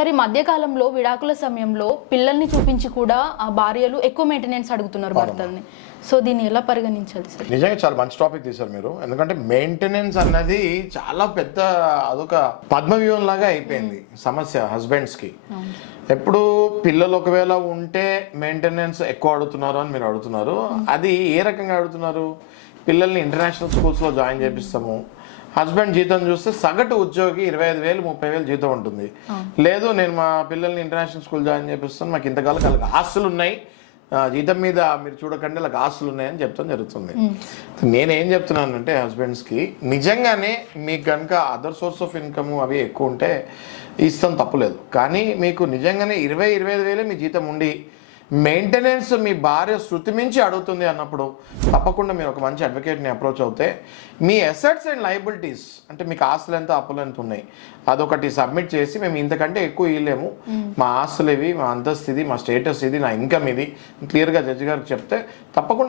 సరే మధ్యకాలంలో విడాకుల సమయంలో పిల్లల్ని చూపించి కూడా ఆ భార్యలు ఎక్కువ మెయింటెనెన్స్ అడుగుతున్నారు భర్తల్ని. సో దీన్ని ఎలా పరిగణించాలి సార్? నిజంగా చాలా మంచి టాపిక్ తీశారు మీరు. ఎందుకంటే మెయింటెనెన్స్ అన్నది చాలా పెద్ద అదొక పద్మవ్యూహం లాగా అయిపోయింది సమస్య హస్బెండ్స్ కి. ఎప్పుడు పిల్లలు ఒకవేళ ఉంటే మెయింటెనెన్స్ ఎక్కువ అడుగుతున్నారు అని మీరు అడుగుతున్నారు. అది ఏ రకంగా అడుగుతున్నారు? పిల్లల్ని ఇంటర్నేషనల్ స్కూల్స్లో జాయిన్ చేపిస్తాము, హస్బెండ్ జీతం చూస్తే సగటు ఉద్యోగి 25,000 30,000 జీతం ఉంటుంది. లేదు నేను మా పిల్లల్ని ఇంటర్నేషనల్ స్కూల్ జాయిన్ చేపిస్తాను, మాకు ఇంతకాలం వాళ్ళకి ఆస్తులు ఉన్నాయి, జీతం మీద మీరు చూడకండి వాళ్ళకి ఆస్తులు ఉన్నాయని చెప్తాం జరుగుతుంది. నేనేం చెప్తున్నానంటే హస్బెండ్స్కి, నిజంగానే మీకు కనుక అదర్ సోర్స్ ఆఫ్ ఇన్కమ్ అవి ఎక్కువ ఉంటే ఇస్తాం, తప్పులేదు. కానీ మీకు నిజంగానే 20-25,000 మీ జీతం ఉండి మెయింటెనెన్స్ మీ భార్య శృతి మించి అడుగుతుంది అన్నప్పుడు తప్పకుండా మీరు ఒక మంచి అడ్వకేట్ని అప్రోచ్ అవుతే మీ అసెట్స్ అండ్ లయబిలిటీస్, అంటే మీకు ఆస్తులు ఎంత అప్పులు ఎంత ఉన్నాయి, అదొకటి సబ్మిట్ చేసి మేము ఇంతకంటే ఎక్కువ ఇవ్వలేము, మా ఆస్తులు ఇవి, మా అంతస్తు ఇది, మా స్టేటస్ ఇది, నా ఇన్కమ్ ఇది క్లియర్గా జడ్జి గారికి చెప్తే తప్పకుండా